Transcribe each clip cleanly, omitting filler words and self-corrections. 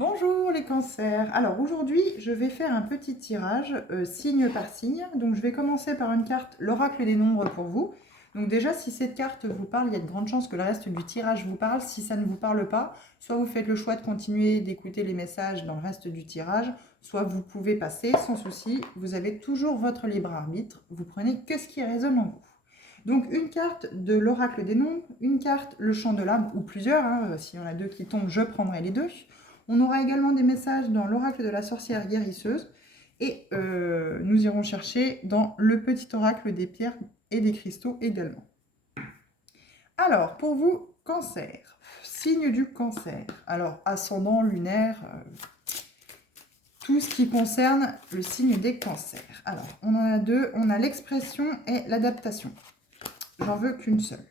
Bonjour les cancers. Alors aujourd'hui, je vais faire un petit tirage signe par signe. Donc je vais commencer par une carte, l'oracle des nombres pour vous. Donc déjà, si cette carte vous parle, il y a de grandes chances que le reste du tirage vous parle. Si ça ne vous parle pas, soit vous faites le choix de continuer d'écouter les messages dans le reste du tirage, soit vous pouvez passer sans souci. Vous avez toujours votre libre arbitre. Vous prenez que ce qui résonne en vous. Donc une carte de l'oracle des nombres, une carte le chant de l'âme, ou plusieurs, hein, s'il y en a deux qui tombent, je prendrai les deux. On aura également des messages dans l'oracle de la sorcière guérisseuse. Et nous irons chercher dans le petit oracle des pierres et des cristaux également. Alors, pour vous, cancer. Signe du cancer. Alors, ascendant, lunaire, tout ce qui concerne le signe des cancers. Alors, on en a deux. On a l'expression et l'adaptation. J'en veux qu'une seule.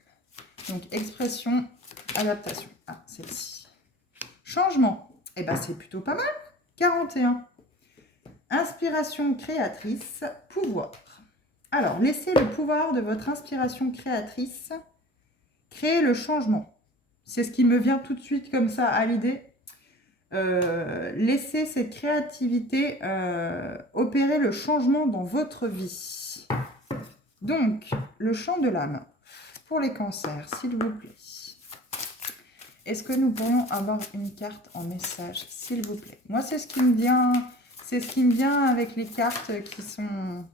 Donc, expression, adaptation. Ah, celle-ci. Changement. Eh bien, c'est plutôt pas mal. 41. Inspiration créatrice, pouvoir. Alors, laissez le pouvoir de votre inspiration créatrice créer le changement. C'est ce qui me vient tout de suite comme ça à l'idée. Laissez cette créativité opérer le changement dans votre vie. Donc, le chant de l'âme pour les cancers, s'il vous plaît. Est-ce que nous pourrions avoir une carte en message, s'il vous plaît? Moi, c'est ce qui me vient, avec les cartes qui sont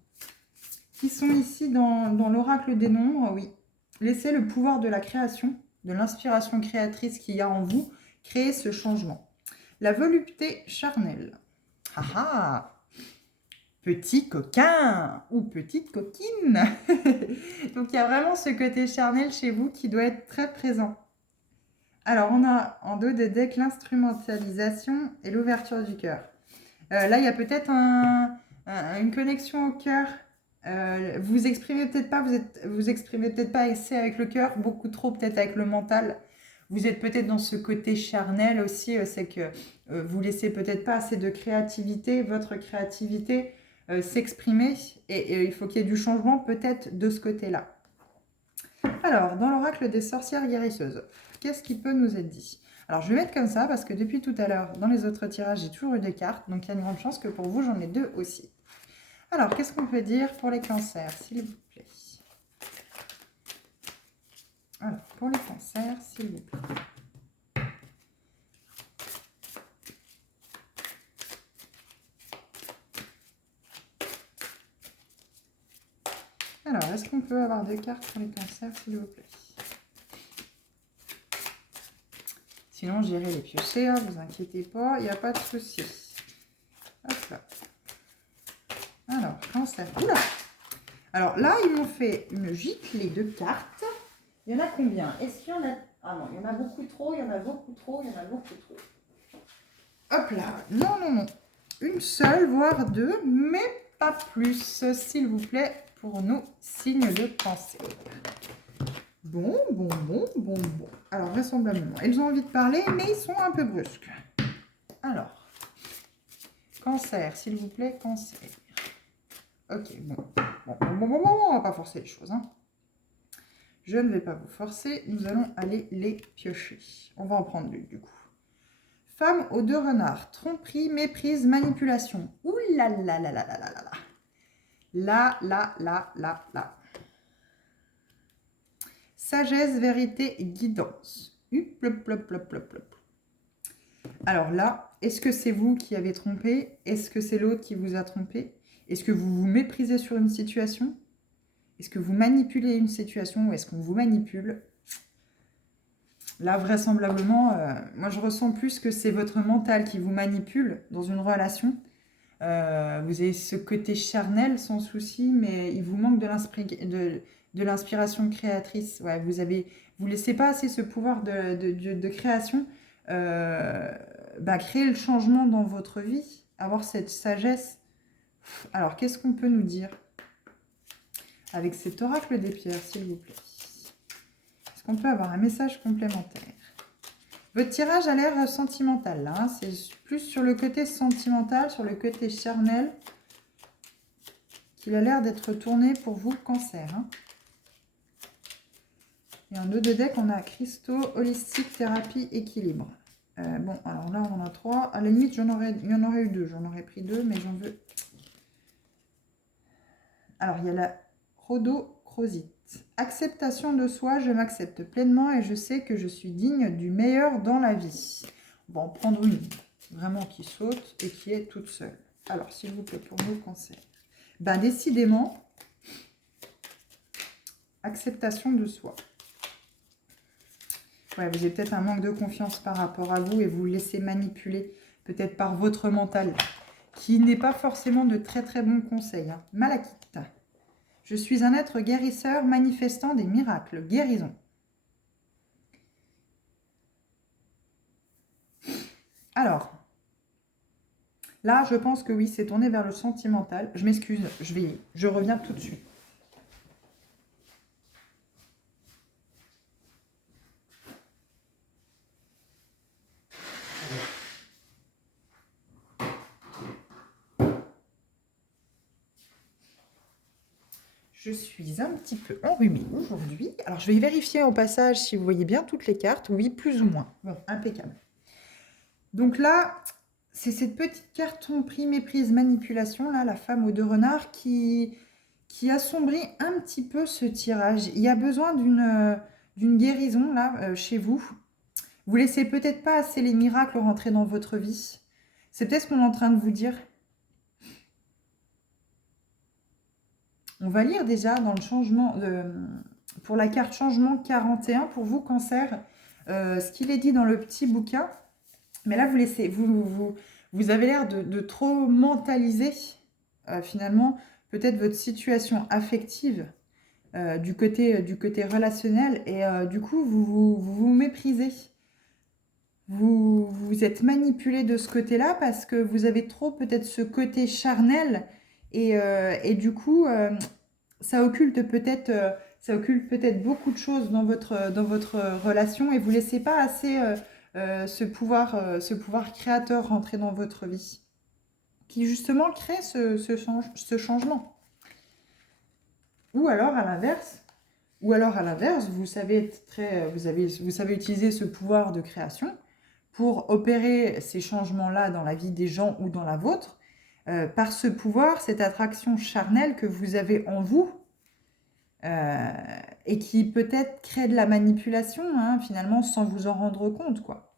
ici dans l'oracle des nombres, oui. Laissez le pouvoir de la création, de l'inspiration créatrice qu'il y a en vous, créer ce changement. La volupté charnelle. Ah ah! Petit coquin ou petite coquine. Donc, il y a vraiment ce côté charnel chez vous qui doit être très présent. Alors, on a en dos de deck l'instrumentalisation et l'ouverture du cœur. Là, il y a peut-être une connexion au cœur. Vous exprimez peut-être pas, vous exprimez peut-être pas assez avec le cœur, beaucoup trop peut-être avec le mental. Vous êtes peut-être dans ce côté charnel aussi, c'est que vous laissez peut-être pas assez de créativité, votre créativité s'exprimer et il faut qu'il y ait du changement peut-être de ce côté-là. Alors, dans l'oracle des sorcières guérisseuses, qu'est-ce qui peut nous être dit? Alors, je vais mettre comme ça parce que depuis tout à l'heure, dans les autres tirages, j'ai toujours eu des cartes. Donc, il y a une grande chance que pour vous, j'en ai deux aussi. Alors, qu'est-ce qu'on peut dire pour les cancers, s'il vous plaît? Alors, pour les cancers, s'il vous plaît. Alors, est-ce qu'on peut avoir deux cartes pour les cancers, s'il vous plaît? Sinon, j'irai les piocher, hein, vous inquiétez pas, il n'y a pas de souci. Hop là. Alors, cancer. Oula! Alors là, ils m'ont fait une giclée de cartes. Il y en a combien? Est-ce qu'il y en a... Ah non, il y en a beaucoup trop, il y en a beaucoup trop, il y en a beaucoup trop. Hop là. Non, non, non. Une seule, voire deux, mais pas plus, s'il vous plaît, pour nos signes de cancer. Bon. Alors, vraisemblablement, elles ont envie de parler, mais ils sont un peu brusques. Alors, cancer, s'il vous plaît, cancer. Ok, bon, on va pas forcer les choses, hein. Je ne vais pas vous forcer, nous allons aller les piocher. On va en prendre deux, du coup. Femme aux deux renards, tromperie, méprise, manipulation. Ouh là là là là là là là là. Là. Sagesse, vérité, guidance. Plop. Alors là, est-ce que c'est vous qui avez trompé? Est-ce que c'est l'autre qui vous a trompé? Est-ce que vous vous méprisez sur une situation? Est-ce que vous manipulez une situation ou est-ce qu'on vous manipule? Là, vraisemblablement, moi je ressens plus que c'est votre mental qui vous manipule dans une relation. Vous avez ce côté charnel sans souci, mais il vous manque de l'inspiration créatrice. Ouais, vous laissez pas assez ce pouvoir de création, créer le changement dans votre vie, avoir cette sagesse. Alors, qu'est-ce qu'on peut nous dire avec cet oracle des pierres, s'il vous plaît? Est-ce qu'on peut avoir un message complémentaire? Votre tirage a l'air sentimental, là. Hein, c'est plus sur le côté sentimental, sur le côté charnel, qu'il a l'air d'être tourné pour vous, cancer. Hein. Et en dos de deck, on a cristaux, holistique, thérapie, équilibre. Bon, alors là, on en a 3. À la limite, il y en aurait eu 2. J'en aurais pris 2, mais j'en veux... Alors, il y a la rhodochrosite. Acceptation de soi, je m'accepte pleinement et je sais que je suis digne du meilleur dans la vie. On va en prendre une vraiment qui saute et qui est toute seule. Alors, s'il vous plaît, pour nos cancers. Ben, décidément, acceptation de soi. Ouais, vous avez peut-être un manque de confiance par rapport à vous et vous vous laissez manipuler peut-être par votre mental, qui n'est pas forcément de très très bons conseils. Hein. Malakite. Je suis un être guérisseur manifestant des miracles. Guérison. Alors, là, je pense que oui, c'est tourné vers le sentimental. Je m'excuse, je reviens tout de suite. Je suis un petit peu enrhumée aujourd'hui. Alors, je vais vérifier au passage si vous voyez bien toutes les cartes. Oui, plus ou moins. Bon, impeccable. Donc là, c'est cette petite carte tromperie, méprise, manipulation, là, la femme aux 2 renards, qui assombrit un petit peu ce tirage. Il y a besoin d'une guérison, là, chez vous. Vous laissez peut-être pas assez les miracles rentrer dans votre vie. C'est peut-être ce qu'on est en train de vous dire. On va lire déjà dans le changement, pour la carte changement 41, pour vous, cancer, ce qu'il est dit dans le petit bouquin. Mais là, vous avez l'air de trop mentaliser, finalement, peut-être votre situation affective du côté relationnel. Et du coup, vous méprisez. Vous êtes manipulé de ce côté-là parce que vous avez trop peut-être ce côté charnel. Et du coup, ça occulte peut-être beaucoup de choses dans votre relation et vous ne laissez pas assez ce pouvoir créateur rentrer dans votre vie, qui justement crée ce changement. Ou alors à l'inverse, vous savez utiliser ce pouvoir de création pour opérer ces changements-là dans la vie des gens ou dans la vôtre, par ce pouvoir, cette attraction charnelle que vous avez en vous, et qui peut-être crée de la manipulation, hein, finalement, sans vous en rendre compte, quoi.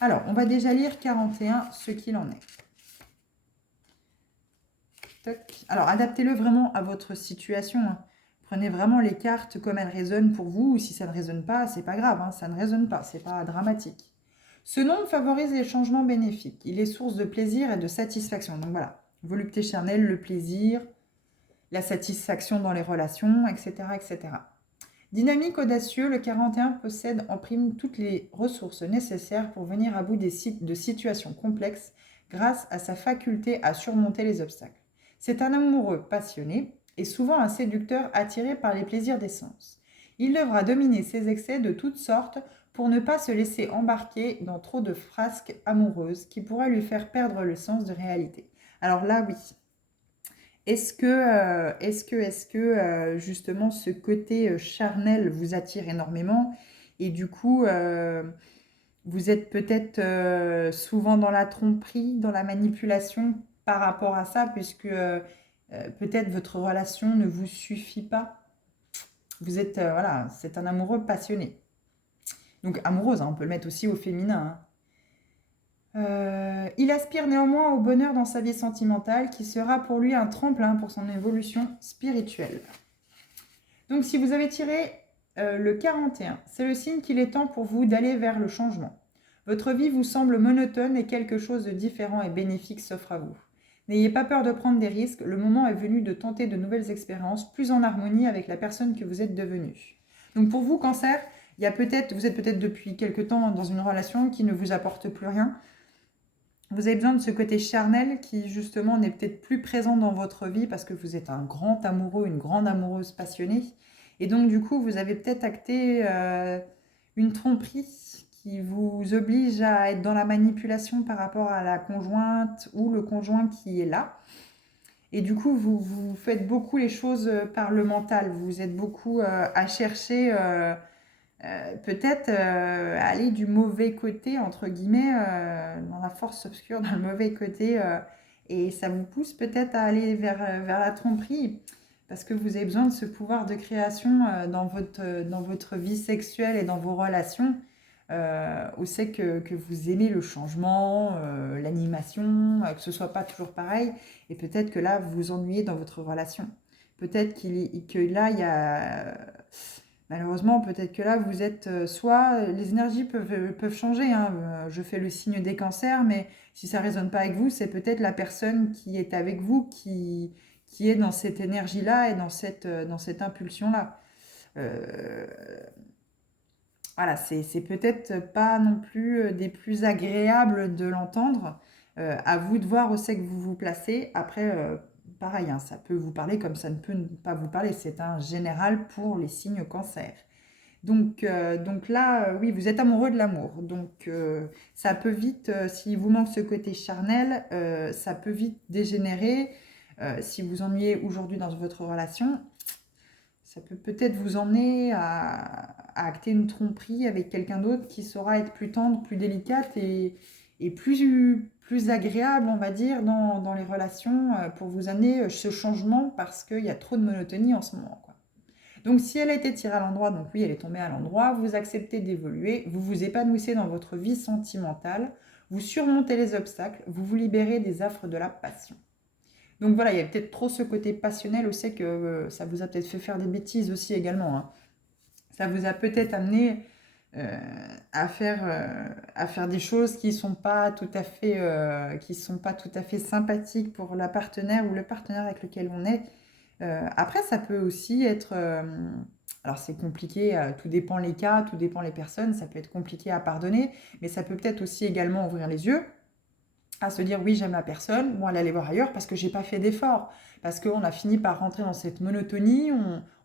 Alors, on va déjà lire 41, ce qu'il en est. Toc. Alors, adaptez-le vraiment à votre situation. Hein. Prenez vraiment les cartes comme elles résonnent pour vous. Ou si ça ne résonne pas, c'est pas grave, hein, ça ne résonne pas, c'est pas dramatique. Ce nombre favorise les changements bénéfiques. Il est source de plaisir et de satisfaction. Donc voilà, volupté charnelle, le plaisir, la satisfaction dans les relations, etc., etc. Dynamique, audacieux, le 41 possède en prime toutes les ressources nécessaires pour venir à bout de situations complexes grâce à sa faculté à surmonter les obstacles. C'est un amoureux passionné et souvent un séducteur attiré par les plaisirs des sens. Il devra dominer ses excès de toutes sortes pour ne pas se laisser embarquer dans trop de frasques amoureuses qui pourraient lui faire perdre le sens de réalité. Alors là, oui. Est-ce que justement ce côté charnel vous attire énormément et du coup vous êtes peut-être souvent dans la tromperie, dans la manipulation par rapport à ça puisque peut-être votre relation ne vous suffit pas. Vous êtes, voilà, c'est un amoureux passionné. Donc amoureuse, hein, on peut le mettre aussi au féminin. Hein. Il aspire néanmoins au bonheur dans sa vie sentimentale qui sera pour lui un tremplin pour son évolution spirituelle. Donc si vous avez tiré le 41, c'est le signe qu'il est temps pour vous d'aller vers le changement. Votre vie vous semble monotone et quelque chose de différent et bénéfique s'offre à vous. N'ayez pas peur de prendre des risques, le moment est venu de tenter de nouvelles expériences plus en harmonie avec la personne que vous êtes devenue. Donc pour vous, Cancer, vous êtes peut-être depuis quelque temps dans une relation qui ne vous apporte plus rien. Vous avez besoin de ce côté charnel qui justement n'est peut-être plus présent dans votre vie parce que vous êtes un grand amoureux, une grande amoureuse passionnée. Et donc du coup, vous avez peut-être acté une tromperie qui vous oblige à être dans la manipulation par rapport à la conjointe ou le conjoint qui est là. Et du coup, vous faites beaucoup les choses par le mental. Vous êtes beaucoup à chercher peut-être aller du mauvais côté, entre guillemets, dans la force obscure, dans le mauvais côté, et ça vous pousse peut-être à aller vers la tromperie, parce que vous avez besoin de ce pouvoir de création dans votre vie sexuelle et dans vos relations. On sait que vous aimez le changement, l'animation, que ce soit pas toujours pareil, et peut-être que là, vous vous ennuyez dans votre relation. Peut-être que là, il y a... Malheureusement, peut-être que là, vous êtes... soit les énergies peuvent changer, hein. Je fais le signe des cancers, mais si ça ne résonne pas avec vous, c'est peut-être la personne qui est avec vous qui est dans cette énergie-là et dans cette impulsion-là. Euh, voilà, c'est peut-être pas non plus des plus agréables de l'entendre. À vous de voir où c'est que vous vous placez. Après, pareil, hein, ça peut vous parler comme ça ne peut ne pas vous parler. C'est un général pour les signes cancer. Donc là, oui, vous êtes amoureux de l'amour. Donc ça peut vite, s'il vous manque ce côté charnel, ça peut vite dégénérer. Si vous ennuyez aujourd'hui dans votre relation, ça peut peut-être vous emmener à acter une tromperie avec quelqu'un d'autre qui saura être plus tendre, plus délicate et plus agréable, on va dire, dans les relations pour vous amener ce changement parce qu'il y a trop de monotonie en ce moment, quoi. Donc si elle a été tirée à l'endroit, donc oui, elle est tombée à l'endroit, vous acceptez d'évoluer, vous vous épanouissez dans votre vie sentimentale, vous surmontez les obstacles, vous vous libérez des affres de la passion. Donc voilà, il y a peut-être trop ce côté passionnel aussi que ça vous a peut-être fait faire des bêtises aussi également, hein. Ça vous a peut-être amené euh, à faire des choses qui sont pas tout à fait, qui sont pas tout à fait sympathiques pour la partenaire ou le partenaire avec lequel on est. Après, ça peut aussi être... alors c'est compliqué, tout dépend les cas, tout dépend les personnes, ça peut être compliqué à pardonner, mais ça peut peut-être aussi également ouvrir les yeux à se dire oui, j'aime la personne, bon, elle allait voir ailleurs parce que j'ai pas fait d'effort, parce qu'on a fini par rentrer dans cette monotonie,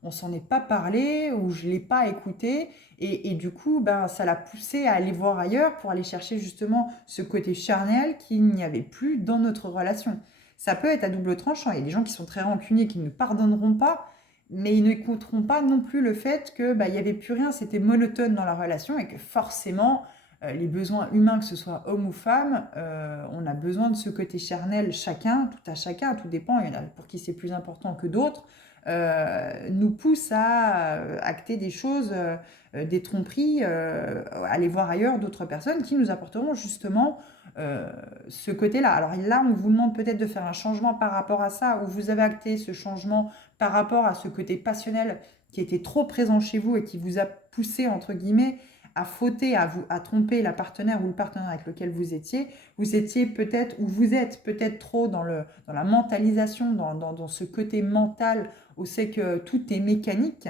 on s'en est pas parlé, ou je l'ai pas écouté, et du coup, ben, ça l'a poussé à aller voir ailleurs pour aller chercher justement ce côté charnel qu'il n'y avait plus dans notre relation. Ça peut être à double tranchant, il y a des gens qui sont très rancuniers, qui ne pardonneront pas, mais ils n'écouteront pas non plus le fait que bah, il n'y avait plus rien, c'était monotone dans la relation et que forcément les besoins humains, que ce soit homme ou femme, on a besoin de ce côté charnel chacun, tout dépend, il y en a pour qui c'est plus important que d'autres, nous pousse à acter des choses, des tromperies, aller voir ailleurs d'autres personnes qui nous apporteront justement ce côté-là. Alors là, on vous demande peut-être de faire un changement par rapport à ça, ou vous avez acté ce changement par rapport à ce côté passionnel qui était trop présent chez vous et qui vous a poussé, entre guillemets, à fauter, à tromper la partenaire ou le partenaire avec lequel vous étiez peut-être, ou vous êtes peut-être trop dans la mentalisation, dans ce côté mental où c'est que tout est mécanique.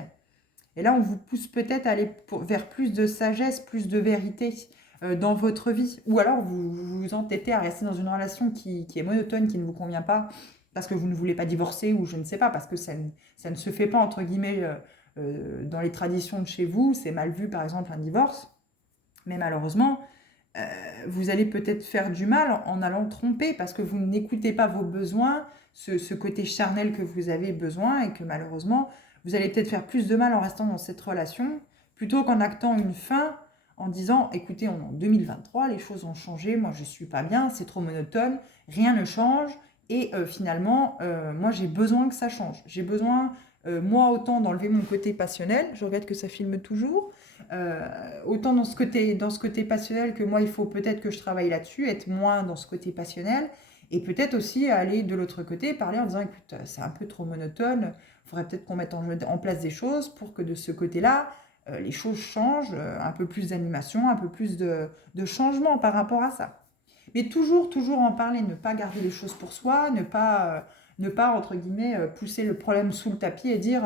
Et là, on vous pousse peut-être à aller vers plus de sagesse, plus de vérité dans votre vie. Ou alors, vous vous entêtez à rester dans une relation qui est monotone, qui ne vous convient pas, parce que vous ne voulez pas divorcer, ou je ne sais pas, parce que ça ne se fait pas, entre guillemets, dans les traditions de chez vous. C'est mal vu, par exemple, un divorce. Mais malheureusement, euh, vous allez peut-être faire du mal en allant tromper, parce que vous n'écoutez pas vos besoins, ce côté charnel que vous avez besoin, et que malheureusement, vous allez peut-être faire plus de mal en restant dans cette relation, plutôt qu'en actant une fin, en disant, écoutez, on est en 2023, les choses ont changé, moi je ne suis pas bien, c'est trop monotone, rien ne change, et finalement, moi j'ai besoin que ça change. J'ai besoin, moi autant d'enlever mon côté passionnel, je regrette que ça filme toujours, autant dans ce côté passionnel que moi, il faut peut-être que je travaille là-dessus, être moins dans ce côté passionnel, et peut-être aussi aller de l'autre côté, parler en disant, écoute, c'est un peu trop monotone, il faudrait peut-être qu'on mette en place des choses pour que de ce côté-là, les choses changent, un peu plus d'animation, un peu plus de changement par rapport à ça. Mais toujours, toujours en parler, ne pas garder les choses pour soi, ne pas entre guillemets, pousser le problème sous le tapis et dire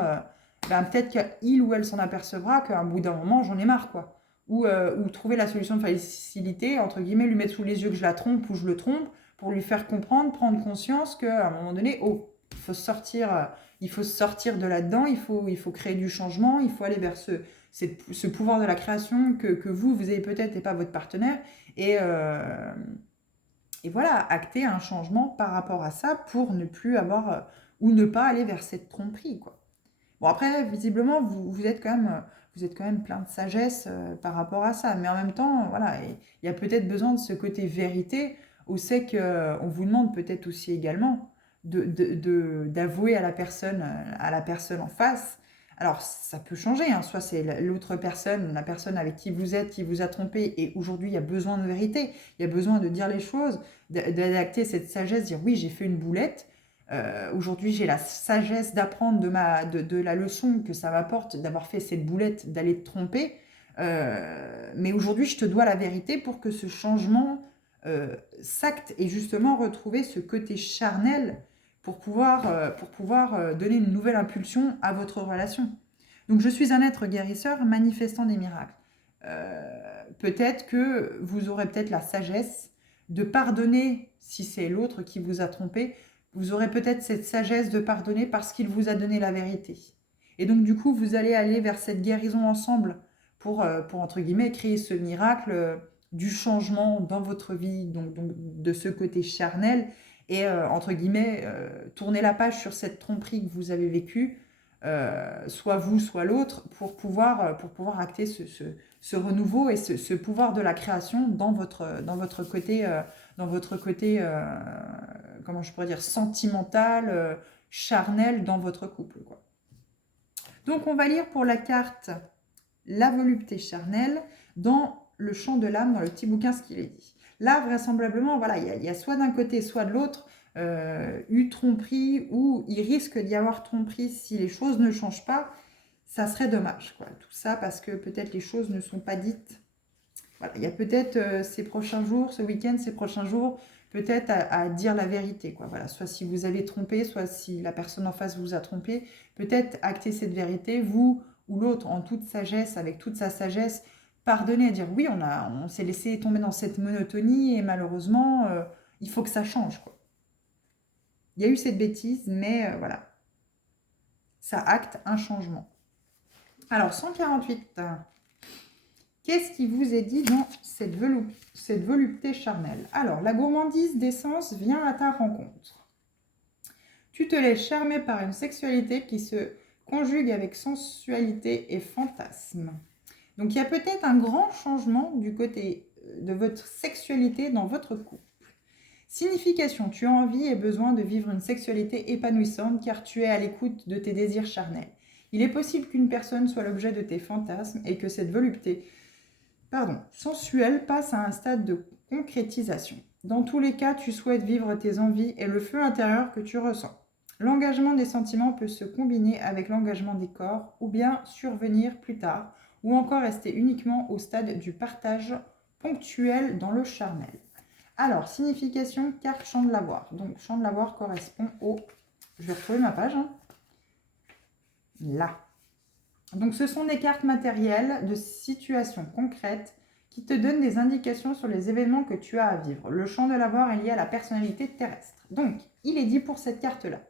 ben, peut-être qu'il ou elle s'en apercevra qu'à un bout d'un moment, j'en ai marre, quoi. Ou trouver la solution de facilité, entre guillemets, lui mettre sous les yeux que je la trompe ou je le trompe, pour lui faire comprendre, prendre conscience qu'à un moment donné, oh, il faut sortir de là-dedans, il faut créer du changement, il faut aller vers ce pouvoir de la création que vous avez peut-être et pas votre partenaire. Et, euh, et voilà, acter un changement par rapport à ça pour ne plus avoir ou ne pas aller vers cette tromperie, quoi. Bon, après, visiblement, vous êtes quand même vous êtes quand même plein de sagesse par rapport à ça. Mais en même temps, voilà, il y a peut-être besoin de ce côté vérité, où c'est qu'on vous demande peut-être aussi également d'avouer à la personne en face. Alors, ça peut changer, hein. Soit c'est l'autre personne, la personne avec qui vous êtes, qui vous a trompé, et aujourd'hui, il y a besoin de vérité, il y a besoin de dire les choses, d'adapter cette sagesse, dire oui, j'ai fait une boulette, aujourd'hui, j'ai la sagesse d'apprendre de la leçon que ça m'apporte d'avoir fait cette boulette, d'aller te tromper, mais aujourd'hui, je te dois la vérité pour que ce changement s'acte et justement retrouver ce côté charnel pour pouvoir donner une nouvelle impulsion à votre relation. Donc je suis un être guérisseur manifestant des miracles. Peut-être que vous aurez peut-être la sagesse de pardonner si c'est l'autre qui vous a trompé. Vous aurez peut-être cette sagesse de pardonner parce qu'il vous a donné la vérité. Et donc du coup, vous allez aller vers cette guérison ensemble pour entre guillemets, créer ce miracle du changement dans votre vie, donc de ce côté charnel, et entre guillemets, tourner la page sur cette tromperie que vous avez vécue, soit vous, soit l'autre, pour pouvoir acter ce renouveau et ce pouvoir de la création dans votre côté, comment je pourrais dire, sentimental, charnel dans votre couple, quoi. Donc on va lire pour la carte la volupté charnelle dans le champ de l'âme, dans le petit bouquin, ce qu'il est dit. Là, vraisemblablement, voilà, il y a soit d'un côté, soit de l'autre, eu tromperie, ou il risque d'y avoir tromperie si les choses ne changent pas. Ça serait dommage, quoi. Tout ça parce que peut-être les choses ne sont pas dites. Voilà, il y a peut-être ces prochains jours, ce week-end, ces prochains jours, peut-être à dire la vérité, quoi. Voilà, soit si vous avez trompé, soit si la personne en face vous a trompé, peut-être acter cette vérité, vous ou l'autre, en toute sagesse, avec toute sa sagesse, pardonner, dire oui, on s'est laissé tomber dans cette monotonie et malheureusement, il faut que ça change, quoi. Il y a eu cette bêtise, mais voilà, ça acte un changement. Alors, 148, qu'est-ce qui vous est dit dans cette volupté charnelle? Alors, la gourmandise d'essence vient à ta rencontre. Tu te laisses charmer par une sexualité qui se conjugue avec sensualité et fantasme. Donc, il y a peut-être un grand changement du côté de votre sexualité dans votre couple. Signification, tu as envie et besoin de vivre une sexualité épanouissante car tu es à l'écoute de tes désirs charnels. Il est possible qu'une personne soit l'objet de tes fantasmes et que cette volupté sensuelle passe à un stade de concrétisation. Dans tous les cas, tu souhaites vivre tes envies et le feu intérieur que tu ressens. L'engagement des sentiments peut se combiner avec l'engagement des corps ou bien survenir plus tard ou encore rester uniquement au stade du partage ponctuel dans le charnel. Alors, signification, carte champ de l'avoir. Donc, champ de l'avoir correspond au... Je vais retrouver ma page. Là. Donc, ce sont des cartes matérielles de situations concrètes qui te donnent des indications sur les événements que tu as à vivre. Le champ de l'avoir est lié à la personnalité terrestre. Donc, il est dit pour cette carte-là.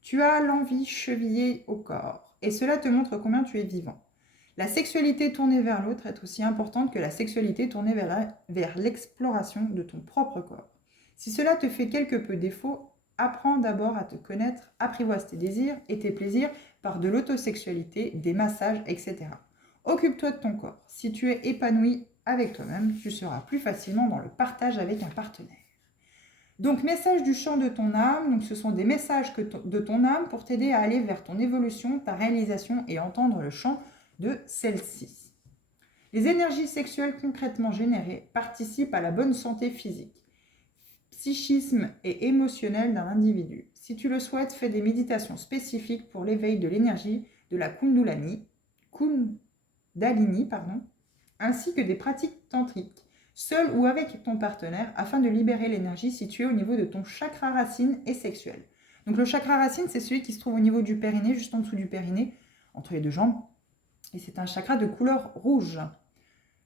Tu as l'envie chevillée au corps et cela te montre combien tu es vivant. La sexualité tournée vers l'autre est aussi importante que la sexualité tournée vers l'exploration de ton propre corps. Si cela te fait quelque peu défaut, apprends d'abord à te connaître, apprivoise tes désirs et tes plaisirs par de l'autosexualité, des massages, etc. Occupe-toi de ton corps. Si tu es épanoui avec toi-même, tu seras plus facilement dans le partage avec un partenaire. Donc, message du champ de ton âme. Donc, ce sont des messages de ton âme pour t'aider à aller vers ton évolution, ta réalisation et entendre le chant de celle-ci. Les énergies sexuelles concrètement générées participent à la bonne santé physique, psychisme et émotionnel d'un individu. Si tu le souhaites, fais des méditations spécifiques pour l'éveil de l'énergie de la Kundalini, ainsi que des pratiques tantriques, seul ou avec ton partenaire, afin de libérer l'énergie située au niveau de ton chakra racine et sexuel. Donc le chakra racine, c'est celui qui se trouve au niveau du périnée, juste en dessous du périnée, entre les deux jambes. Et c'est un chakra de couleur rouge.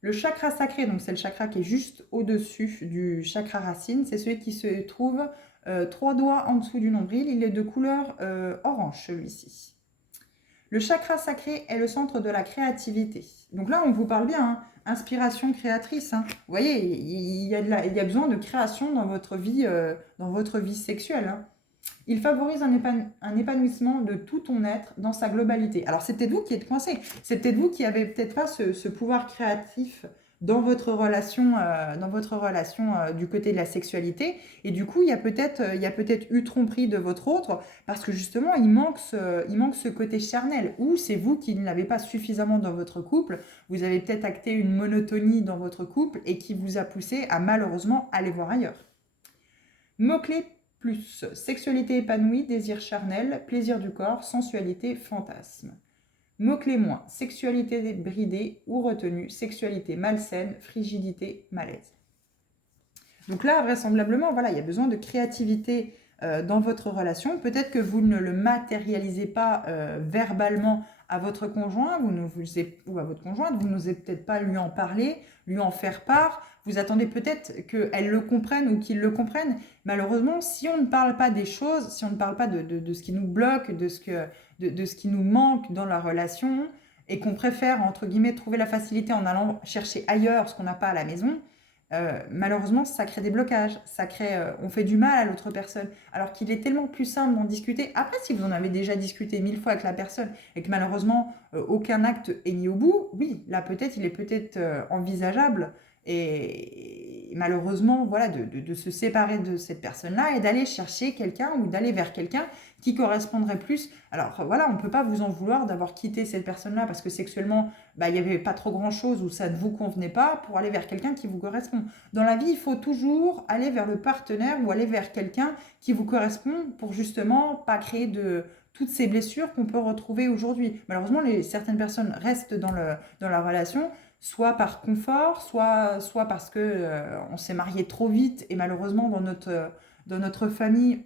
Le chakra sacré, donc c'est le chakra qui est juste au-dessus du chakra racine, c'est celui qui se trouve 3 doigts en dessous du nombril. Il est de couleur orange, celui-ci. Le chakra sacré est le centre de la créativité. Donc là, on vous parle bien, hein, inspiration créatrice. Hein. Vous voyez, il y a besoin de création dans votre vie sexuelle. Hein. Il favorise un épanouissement de tout ton être dans sa globalité. Alors, c'est peut-être vous qui êtes coincé. C'est peut-être vous qui avez peut-être pas ce pouvoir créatif dans votre relation, du côté de la sexualité. Et du coup, il y a peut-être eu tromperie de votre autre parce que justement, il manque ce côté charnel. Ou c'est vous qui ne l'avez pas suffisamment dans votre couple. Vous avez peut-être acté une monotonie dans votre couple et qui vous a poussé à malheureusement aller voir ailleurs. Mots-clés plus sexualité épanouie, désir charnel, plaisir du corps, sensualité, fantasme. Mots-clés moins sexualité bridée ou retenue, sexualité malsaine, frigidité, malaise. Donc là, vraisemblablement, voilà, il y a besoin de créativité dans votre relation. Peut-être que vous ne le matérialisez pas verbalement à votre conjoint ou à votre conjointe, vous n'osez peut-être pas lui en parler, lui en faire part. Vous attendez peut-être qu'elle le comprenne ou qu'il le comprenne. Malheureusement, si on ne parle pas des choses, si on ne parle pas de ce qui nous bloque, de ce qui nous manque dans la relation, et qu'on préfère, entre guillemets, trouver la facilité en allant chercher ailleurs ce qu'on n'a pas à la maison, malheureusement, ça crée des blocages, on fait du mal à l'autre personne, alors qu'il est tellement plus simple d'en discuter. Après, si vous en avez déjà discuté 1000 fois avec la personne et que malheureusement, aucun acte est mis au bout, oui, là peut-être, il est peut-être envisageable et malheureusement, voilà, de se séparer de cette personne-là et d'aller chercher quelqu'un ou d'aller vers quelqu'un qui correspondrait plus. Alors voilà, on ne peut pas vous en vouloir d'avoir quitté cette personne-là parce que sexuellement, il n'y avait pas trop grand-chose ou ça ne vous convenait pas pour aller vers quelqu'un qui vous correspond. Dans la vie, il faut toujours aller vers le partenaire ou aller vers quelqu'un qui vous correspond pour justement pas créer de toutes ces blessures qu'on peut retrouver aujourd'hui. Malheureusement, certaines personnes restent dans la relation, soit par confort, soit parce que on s'est marié trop vite et malheureusement dans notre famille,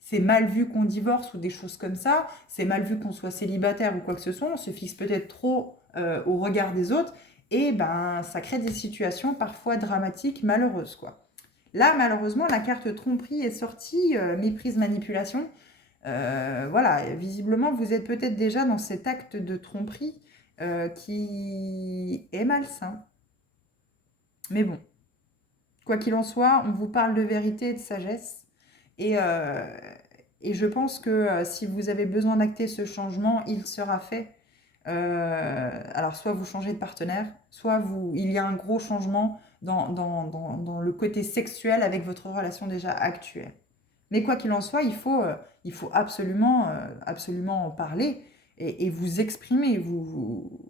c'est mal vu qu'on divorce ou des choses comme ça, c'est mal vu qu'on soit célibataire ou quoi que ce soit, on se fixe peut-être trop au regard des autres et ben ça crée des situations parfois dramatiques, malheureuses quoi. Là, malheureusement, la carte tromperie est sortie, méprise, manipulation. Voilà, visiblement, vous êtes peut-être déjà dans cet acte de tromperie qui est malsain. Mais bon, quoi qu'il en soit, on vous parle de vérité et de sagesse. Et, euh, et je pense que si vous avez besoin d'acter ce changement, il sera fait. Alors, soit vous changez de partenaire, soit il y a un gros changement dans le côté sexuel avec votre relation déjà actuelle. Mais quoi qu'il en soit, il faut absolument, absolument en parler et vous exprimer, vous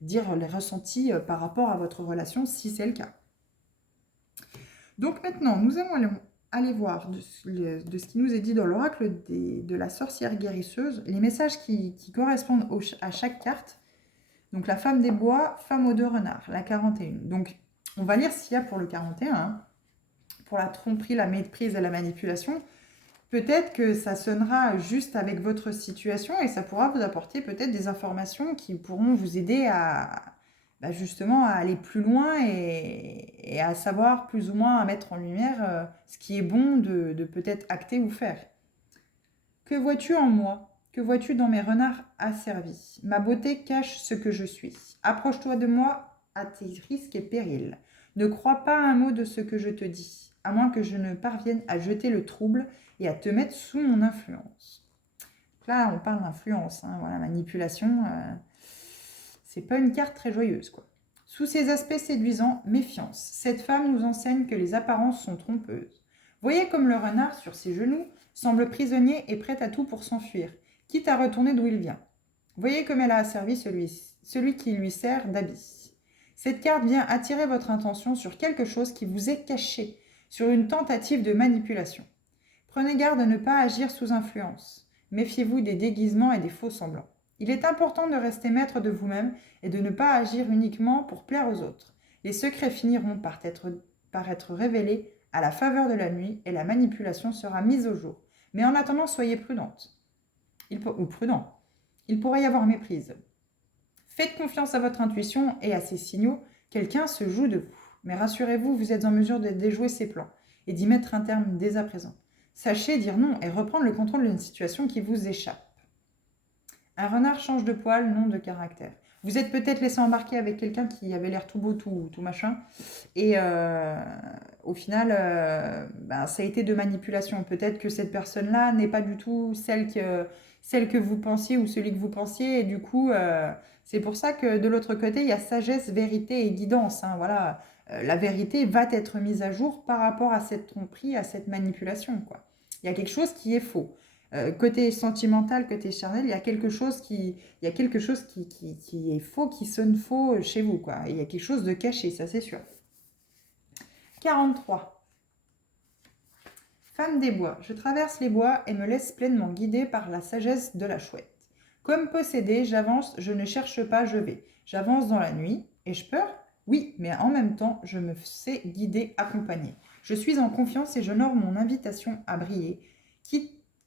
dire les ressentis par rapport à votre relation si c'est le cas. Donc maintenant, nous allons aller voir de ce qui nous est dit dans l'oracle de la sorcière guérisseuse, les messages qui correspondent à chaque carte. Donc la femme des bois, femme aux deux renards, la 41. Donc on va lire s'il y a pour le 41, hein, pour la tromperie, la méprise et la manipulation. Peut-être que ça sonnera juste avec votre situation et ça pourra vous apporter peut-être des informations qui pourront vous aider justement à aller plus loin et à savoir plus ou moins à mettre en lumière ce qui est bon de peut-être acter ou faire. Que vois-tu en moi? Que vois-tu dans mes renards asservis? Ma beauté cache ce que je suis. Approche-toi de moi à tes risques et périls. Ne crois pas un mot de ce que je te dis, à moins que je ne parvienne à jeter le trouble et à te mettre sous mon influence. Là, on parle d'influence, hein, voilà, manipulation. C'est pas une carte très joyeuse, quoi. Sous ces aspects séduisants, méfiance. Cette femme nous enseigne que les apparences sont trompeuses. Voyez comme le renard, sur ses genoux, semble prisonnier et prêt à tout pour s'enfuir, quitte à retourner d'où il vient. Voyez comme elle a asservi celui qui lui sert d'habit. Cette carte vient attirer votre attention sur quelque chose qui vous est caché, sur une tentative de manipulation. Prenez garde à ne pas agir sous influence. Méfiez-vous des déguisements et des faux semblants. Il est important de rester maître de vous-même et de ne pas agir uniquement pour plaire aux autres. Les secrets finiront par être révélés à la faveur de la nuit et la manipulation sera mise au jour. Mais en attendant, soyez prudente. Prudent. Il pourrait y avoir méprise. Faites confiance à votre intuition et à ses signaux. Quelqu'un se joue de vous. Mais rassurez-vous, vous êtes en mesure de déjouer ses plans et d'y mettre un terme dès à présent. Sachez dire non et reprendre le contrôle d'une situation qui vous échappe. Un renard change de poil, non de caractère. Vous êtes peut-être laissé embarquer avec quelqu'un qui avait l'air tout beau, tout machin. Et au final, ça a été de manipulation. Peut-être que cette personne-là n'est pas du tout celle que vous pensiez ou celui que vous pensiez. Et du coup, c'est pour ça que de l'autre côté, il y a sagesse, vérité et guidance. Hein, voilà. La vérité va être mise à jour par rapport à cette tromperie, à cette manipulation, quoi. Il y a quelque chose qui est faux. Côté sentimental, côté charnel, il y a quelque chose qui est faux, qui sonne faux chez vous, quoi. Il y a quelque chose de caché, ça c'est sûr. 43. Femme des bois, je traverse les bois et me laisse pleinement guider par la sagesse de la chouette. Comme possédée, j'avance, je ne cherche pas, je vais. J'avance dans la nuit. Ai-je peur? Oui, mais en même temps, je me sais guider, accompagner. Je suis en confiance et j'honore mon invitation à briller,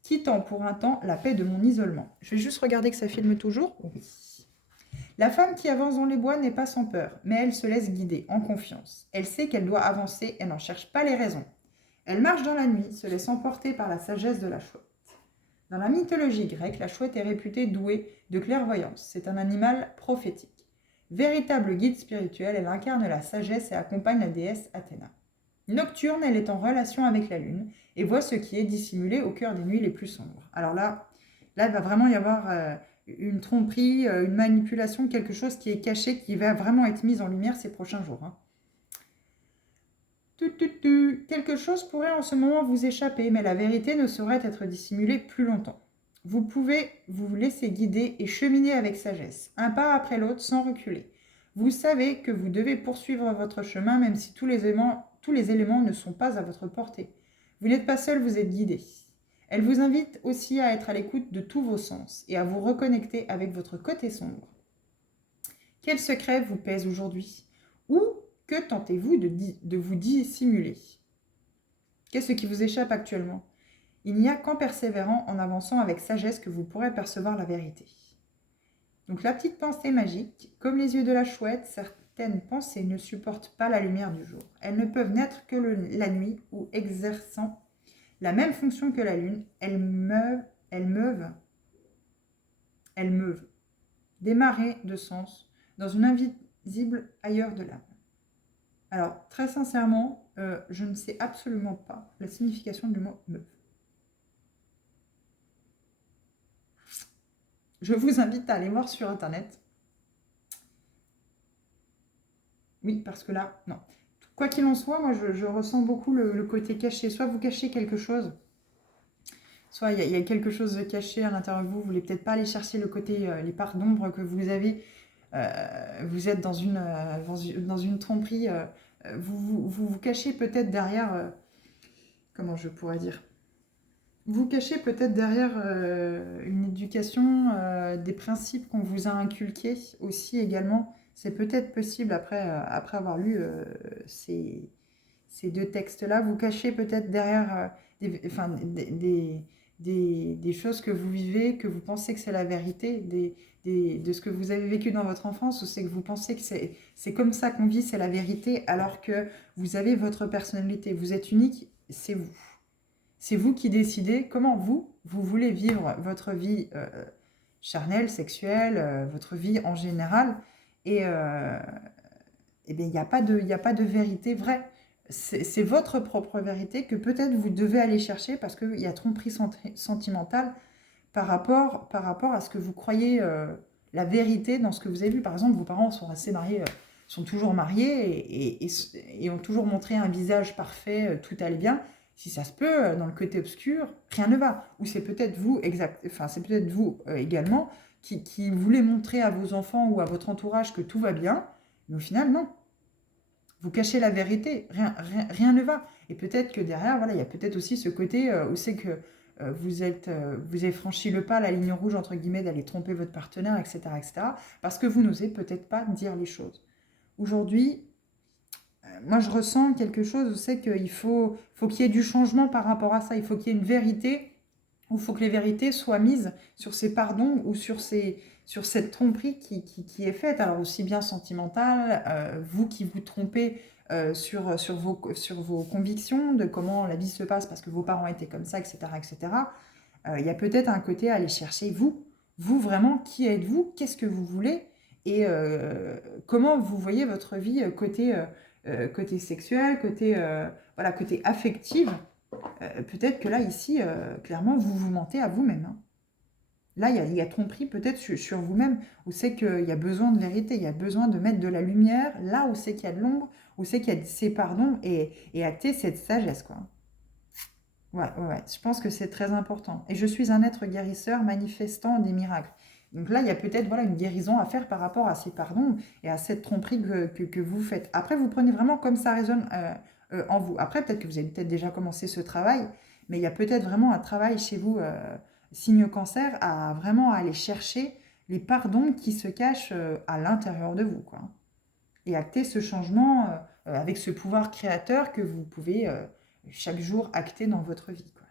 quittant pour un temps la paix de mon isolement. Je vais juste regarder que ça filme toujours. Oui. La femme qui avance dans les bois n'est pas sans peur, mais elle se laisse guider, en confiance. Elle sait qu'elle doit avancer et n'en cherche pas les raisons. Elle marche dans la nuit, se laisse emporter par la sagesse de la chouette. Dans la mythologie grecque, la chouette est réputée douée de clairvoyance. C'est un animal prophétique. Véritable guide spirituel, elle incarne la sagesse et accompagne la déesse Athéna. Nocturne, elle est en relation avec la lune et voit ce qui est dissimulé au cœur des nuits les plus sombres. Alors là il va vraiment y avoir une tromperie, une manipulation, quelque chose qui est caché, qui va vraiment être mis en lumière ces prochains jours. Hein. Quelque chose pourrait en ce moment vous échapper, mais la vérité ne saurait être dissimulée plus longtemps. Vous pouvez vous laisser guider et cheminer avec sagesse, un pas après l'autre sans reculer. Vous savez que vous devez poursuivre votre chemin même si tous les éléments ne sont pas à votre portée. Vous n'êtes pas seul, vous êtes guidé. Elle vous invite aussi à être à l'écoute de tous vos sens et à vous reconnecter avec votre côté sombre. Quel secret vous pèse aujourd'hui? Ou que tentez-vous de vous dissimuler? Qu'est-ce qui vous échappe actuellement? Il n'y a qu'en persévérant, en avançant avec sagesse que vous pourrez percevoir la vérité. Donc la petite pensée magique, comme les yeux de la chouette, certaines pensées ne supportent pas la lumière du jour. Elles ne peuvent naître que la nuit ou exerçant la même fonction que la lune, elles meuvent des marées de sens dans une invisible ailleurs de l'âme. Alors, très sincèrement, je ne sais absolument pas la signification du mot meuve. Je vous invite à aller voir sur Internet. Oui, parce que là, non. Quoi qu'il en soit, moi, je ressens beaucoup le côté caché. Soit vous cachez quelque chose, soit il y a quelque chose de caché à l'intérieur de vous. Vous voulez peut-être pas aller chercher le côté, les parts d'ombre que vous avez. Vous êtes dans une tromperie. Vous cachez peut-être derrière... comment je pourrais dire? Vous cachez peut-être derrière une éducation, des principes qu'on vous a inculqués aussi également. C'est peut-être possible après avoir lu ces deux textes-là. Vous cachez peut-être derrière des choses que vous vivez, que vous pensez que c'est la vérité, de ce que vous avez vécu dans votre enfance, ou c'est que vous pensez que c'est comme ça qu'on vit, c'est la vérité, alors que vous avez votre personnalité. Vous êtes unique, c'est vous. C'est vous qui décidez comment vous voulez vivre votre vie charnelle, sexuelle, votre vie en général. Et bien, il n'y a pas de vérité vraie. C'est votre propre vérité que peut-être vous devez aller chercher parce qu'il y a tromperie sentimentale par rapport à ce que vous croyez la vérité dans ce que vous avez vu. Par exemple, vos parents sont assez mariés, sont toujours mariés et ont toujours montré un visage parfait, tout allait bien. Si ça se peut, dans le côté obscur, rien ne va. Ou c'est peut-être vous, c'est peut-être vous également qui voulez montrer à vos enfants ou à votre entourage que tout va bien, mais au final, non. Vous cachez la vérité, rien ne va. Et peut-être que derrière, voilà, il y a peut-être aussi ce côté où c'est que vous avez franchi le pas, la ligne rouge, entre guillemets, d'aller tromper votre partenaire, etc., parce que vous n'osez peut-être pas dire les choses. Aujourd'hui, moi, je ressens quelque chose où c'est qu'il faut qu'il y ait du changement par rapport à ça. Il faut qu'il y ait une vérité, ou il faut que les vérités soient mises sur ces pardons ou sur cette tromperie qui est faite. Alors aussi bien sentimentale, vous qui vous trompez sur vos convictions, de comment la vie se passe parce que vos parents étaient comme ça, etc. Il y a peut-être un côté à aller chercher vous vraiment, qui êtes-vous, qu'est-ce que vous voulez et comment vous voyez votre vie côté côté sexuel, côté, voilà, côté affectif, peut-être que là, ici, clairement, vous vous mentez à vous-même. Hein. Là, il y a tromperie peut-être sur vous-même, où c'est qu'il y a besoin de vérité, il y a besoin de mettre de la lumière, là où c'est qu'il y a de l'ombre, où c'est qu'il y a ces pardons, et acter cette sagesse, quoi. Ouais, ouais, ouais, je pense que c'est très important. Et je suis un être guérisseur manifestant des miracles. Donc là, il y a peut-être voilà, une guérison à faire par rapport à ces pardons et à cette tromperie que vous faites. Après, vous prenez vraiment comme ça résonne en vous. Après, peut-être que vous avez peut-être déjà commencé ce travail, mais il y a peut-être vraiment un travail chez vous, signe cancer, à vraiment aller chercher les pardons qui se cachent à l'intérieur de vous, quoi. Et acter ce changement avec ce pouvoir créateur que vous pouvez chaque jour acter dans votre vie, quoi.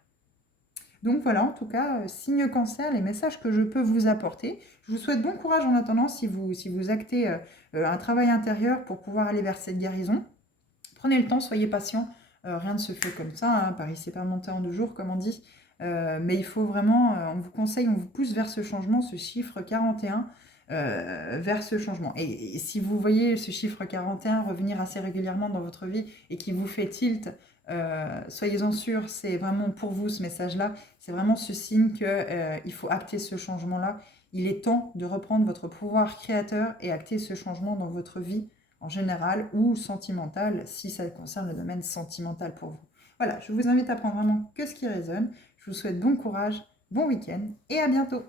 Donc voilà, en tout cas, signe cancer, les messages que je peux vous apporter. Je vous souhaite bon courage en attendant si vous actez un travail intérieur pour pouvoir aller vers cette guérison. Prenez le temps, soyez patient. Rien ne se fait comme ça. Hein. Paris, c'est pas monté en 2 jours, comme on dit. Mais il faut vraiment, on vous conseille, on vous pousse vers ce changement, ce chiffre 41, vers ce changement. Et si vous voyez ce chiffre 41 revenir assez régulièrement dans votre vie et qui vous fait tilt, soyez-en sûrs, c'est vraiment pour vous ce message-là. C'est vraiment ce signe qu'il faut acter ce changement-là. Il est temps de reprendre votre pouvoir créateur et acter ce changement dans votre vie en général ou sentimental si ça concerne le domaine sentimental pour vous. Voilà, je vous invite à prendre vraiment que ce qui résonne. Je vous souhaite bon courage, bon week-end et à bientôt.